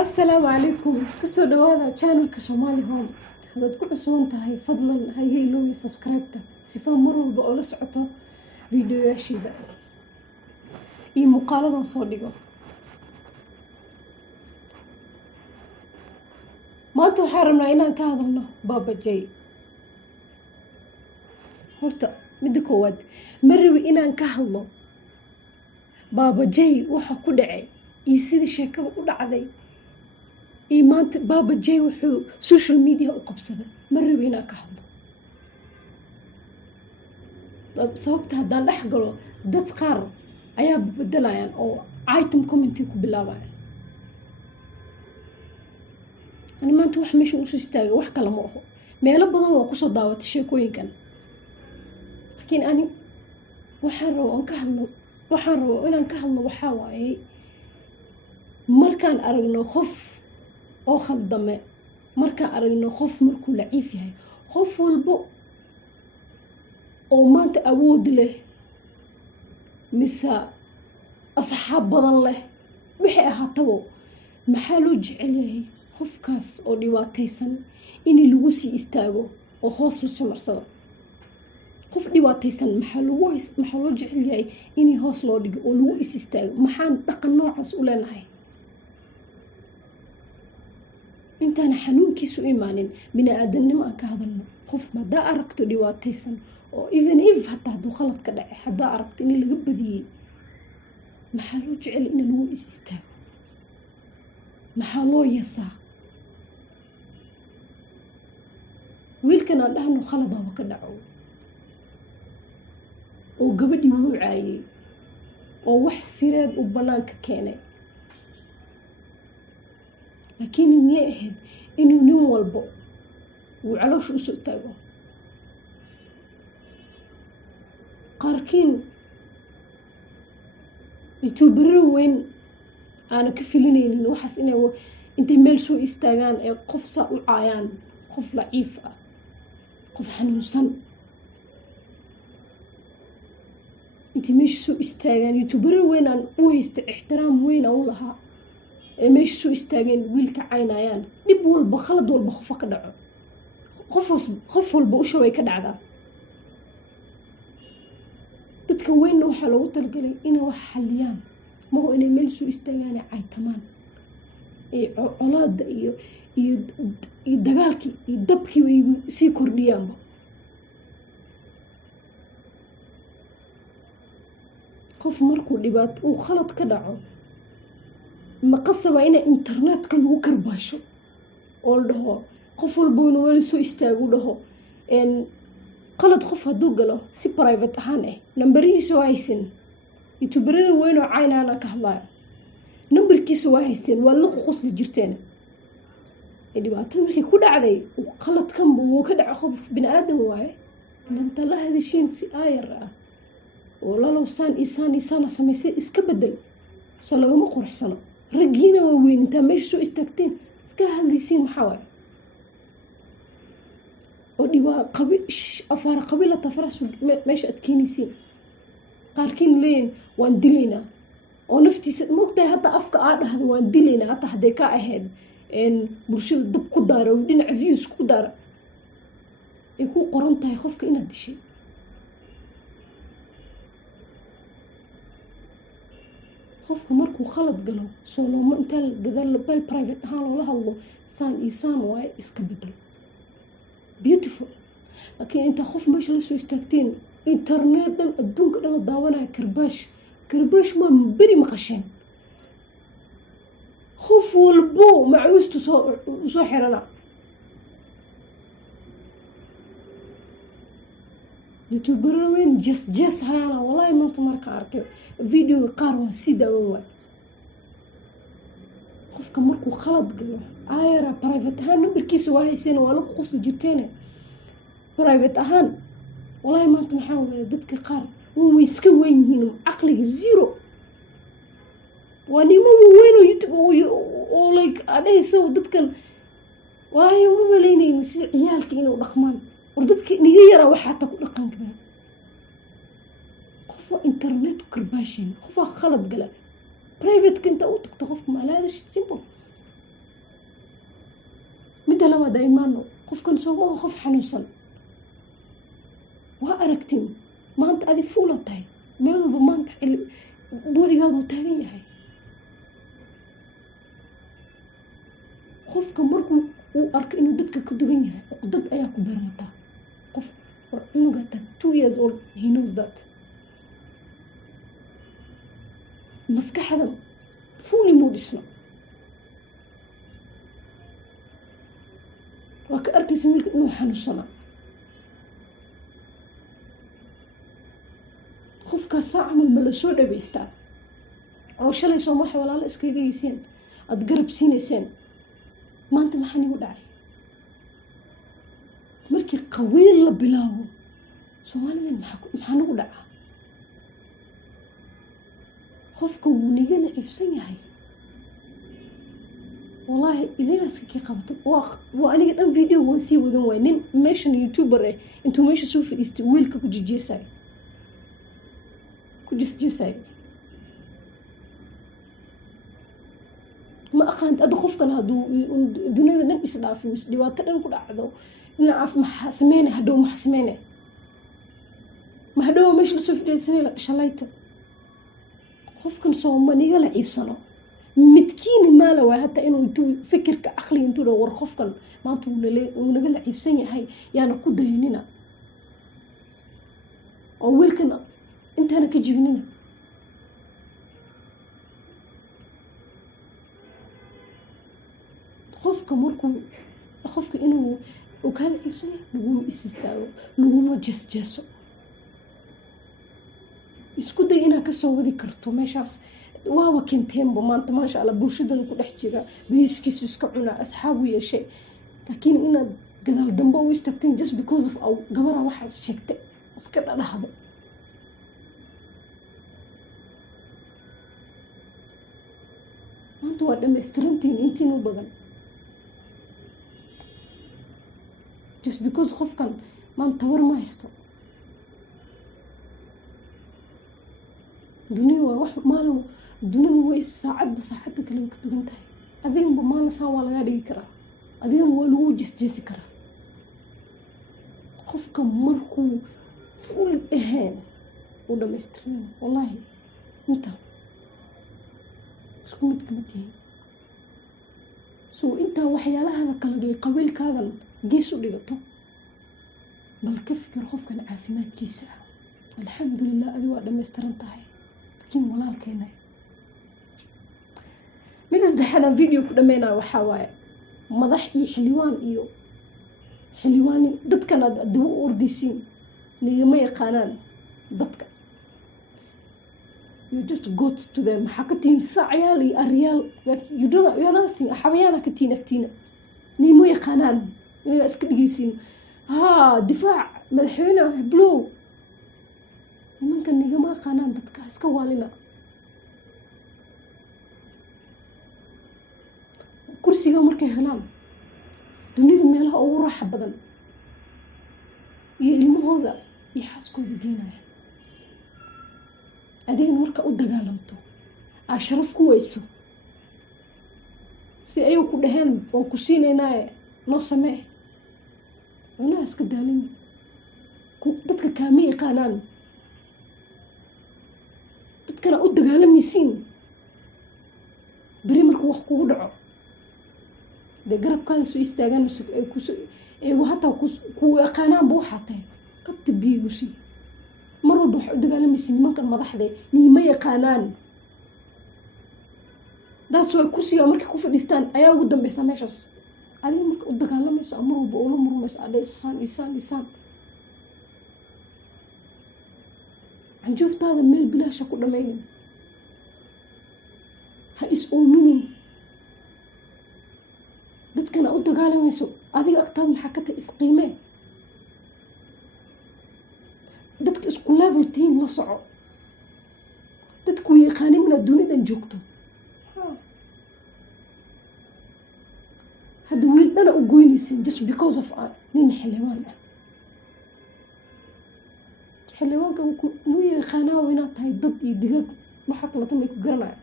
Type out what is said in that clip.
السلام عليكم كسو دوادا channelka Somali Home hadaad ku cusub tahay fadlan ha iga iloobi subscribe-ta sifa mar walba oo la socoto fiidiyoyaasheeda iyo muuqaaladan soo dhigo maanta waxaan rabnaa inaan ka hadalno Baba Jay horta midda koowaad ma rabi inaan ka hadlo Baba Jay waxa ku dhacay iyo sidii sheekada u dhacday iyo maanta Baba Jay wuxuu social media u qabsaday ma rabi inaan ka hadlo sababta haddaan dhex galo dad qaar ayaa bedelayaan oo item commenting ku bilaabayaan ani maanta wax meesha usoo istaagay wax kale ma aho meelo badan waa kusoo daawatay sheekooyinkan laakiin ani waxaan rabaa inaan ka hadlo waxaa waaye markaan aragno qof oo khaldame markaan aragno qof markuu laciif yahay qof walbo oo maanta awood leh mise asxaab badan leh wixii ahaatabo maxaa loo jecel yahay qofkaas oo dhibaataysan in lagu sii istaago oo hoos la samarsado qof dhibaataysan maxaa loo jecel yahay in hoos loo dhigo oo lagu is istaago maxaan dhaqan noocaas u leenahay intaan xanuunkiisu imaanin bini aadamnimo aan ka hadalno qof hadaa aragto dhibaataysan oo even if hataa hadduu khalad ka dhacay hadaa aragto in laga badiyey maxaa loo jecel in lagu is istaago maxaa loo yasaa wiilkan aan dhahno khaladaba ka dhaco oo gabadhii wuu caayay oo wax sireed u banaanka keenay laakiin miyay ahayd inuu nin walbo uu caloosha usoo taago qaarkiin youtuberro weyn aana ka filinaynin waxaas intay meel soo istaagaan ee qof saa u caayaan qof laciif ah qof xanuunsan intay meesha soo istaagaan youtuberro weyn aan u haysta ixtiraam weyn aan u lahaa ee meesha soo istaageen wiilka caynayaan dhib walba khalad walba qofa ka dhaco qof walba usha way ka dhacdaa dadka weynna waxaa loogu talagalay inay wax xaliyaan maho inay meel soo istaagaan ee caytamaan ee colaada iyo dagaalkii iyo dabkii way sii kordhiyaanba qof markuu uu khalad ka dhaco ma qasaba ina internetka lagu karbaasho oo la dhaho qof walba inuu weli soo istaagu dhaho qalad qof hadduu galo si private ahaan nambarihiisa waa haysan youtuberada weyn oo caynaana ka hadlaya nambarkiisa waa haysan waa la qosli jirteen dhibaatada markay ku dhacday qaladkanba wuu ka dhaco qof bini aadam waaye inta la hadashiin si aayar ah oo lalow saan isaana samaysay iska bedel soo lagama quruxsano raggiina waa weyn intaa meesha soo istaagteen iska hadlaysiin maxaa waaye oo afaara qabiilata faras meesha aad keenaysiin qaarkiin leeyihin waan dilaynaa oo naftiisa mogtahay hadda afka aa dhahda waan dilaynaa hataa hadday ka ahayd bulshada dab ku daara oo dhinaca views ku daara ay ku qoran tahay qofka inaad dishay qofka markuu khalad galo soo looma intaa gadaal beel private ahaan loola hadlo saan iyo saan waaye iska bedel beautiful laakiin intaa qof meesha la soo istaagteen internet dhan adduunka dhan la daawanaya karbaash ma beri maqasheen qof walbo macuustu soo xirana youtuberro weyn jes hayana wallahi maanta marka arkay videoga qaar waa si daawan waay qofka markuu khalad galo ayara private ahaan nambarkiisa waa hayseen waa la qosli jirteen private ahaan wallahi maanta maxaa waaye dadka qaar way iska weyn yihiin caqliga zero waa nimo weyn oo youtube oo like adayso dadkan wallahi ma maleynaynin si ciyaalka inuu dhaqmaan war dadka niga yara waxaa ta ku dhaqan karaan qof internet karbaashin qof khalad gala private كنت أو تقطف مع هذا شيء simple yimaada imaano qofkan soomaha qof xanuunsan waa aragtiin maanta adi fuula tahay meel walba maanta booligaadu taagan yahay qofka markuu uu arko inuu dadka ka dugan yahay dad ayaa ku beermataa qof cunuga 2 years old he knows that maskaxdan fully muu dhisno waa ka arkaysa wiilka inuu xanuunsanaa qofkaas saa camal ma la soo dhaweystaa oo shalay soomaxa walaalo iskaga yeyseen aada garab siinayseen maanta maxaa nigu dhacay markii qawiil la bilaabo soomaalidan maxaa nagu dhacaa qofka wuu niga nacifsan yahay wallaahi ilayaaska kii qabato waa aniga dhan video waan sii wadan waay nin meeshan youtuber intuu meesha soo fadhiistay wiilka ku jisjeesay ma aqaant ada qofkan hadduu duniyada dhan isdhaafin dhibaato dhan ku dhacdo dhinacaaf maxaa sameyne hadhow maxaa sameyne ma hadhow meesha lasoo fadhiisanay shalayta qofkan soomaniga la ciifsano midkiini maala waay hataa inuu intuu fikirka aqliga intuu dha war qofkan maanta wuu naga la ciifsan yahay yaana ku dayanina oo wiilkan intaana ka jibinina qofka inuu kala ciifsan yahay laguma istaago laguma jeesjeeso isku day inaad kasoo wadi karto meeshaas waaba kenteenba maanta maasha allah bulshadan ku dhex jira bariiskiisu iska cunaa asxaabu yeeshay laakiin inaad gadaal dambe u istaagteen just because of gabara waxaad sheegtay iska dhadhahdo maanta waa dhamaystirantiin intiin u badan just because qofkan maanta tabar ma haysto duniya waa wax maalin duniyadu way saacadba saacadda kale ka dugan tahay adiganba maalin saa waa lagaa dhigi karaa adigan waa lagu jeesjeesi karaa qofka markuu ful ahaan u dhamaystiran wallaahi inta isku mid kama tihiin so intaa waxyaalahaada kala qabiilkaadan gees u dhigato bal ka fikir qofkan caafimaadkiisa alxamdulilah adi waa dhamaystiran tahay laakiin walaalkeena mid saddexaadaan video ku dhammeynaa waxaa waaye madax iyo xildhiwaani dadkan aad daba u ordaysiin nigama yaqaanaan dadka you just goats to them maxaa ka tihiin sacyaal iyo aryaal you're nothing xabayaana ka tihiin agtiina nigama yaqaanaan inaga iska dhigaysiin difaac madaxweyne blow nimankan nigama yaqaanaan dadka iska waalina kursiga markay helaan dunida meelaha ugu raaxa badan iyo ilmahooda iyo xaaskooda geenaya adigana marka u dagaalamto aa sharaf ku weyso si ayuu ku dhaheen waan ku siinaynaaye noo samee cunaha iska daalin dadka kaama yaqaanaan dadkana u dagaalamaysiin beri markuu wax kugu dhaco dee garabkaada soo istaagaan hataa ku yaqaanaanba waxaa tahay kabta biigusi mar walba wax u dagaalamaysa nimankan madaxde niima yaqaanaan daas waa kursiga markay ku fadhiistaan ayaa ugu dambeysa meeshaas adiga marka u dagaalamayso mar walba ula murmayso adhe isaan canjuuftaada meel bilaasha ku dhammaynin ha is oominin dadkana u dagaalamayso adiga agtaada maxaa ka tahay isqiimee dadka isku level team la soco dadku yaqaanin inaad dunidan joogto hadda wiil dhana u goynaysin just because of nin xildhibaan ah xildhibaanka mu yaqaanaa inaad tahay dad iyo digaag waxaa kalata may ku garanaya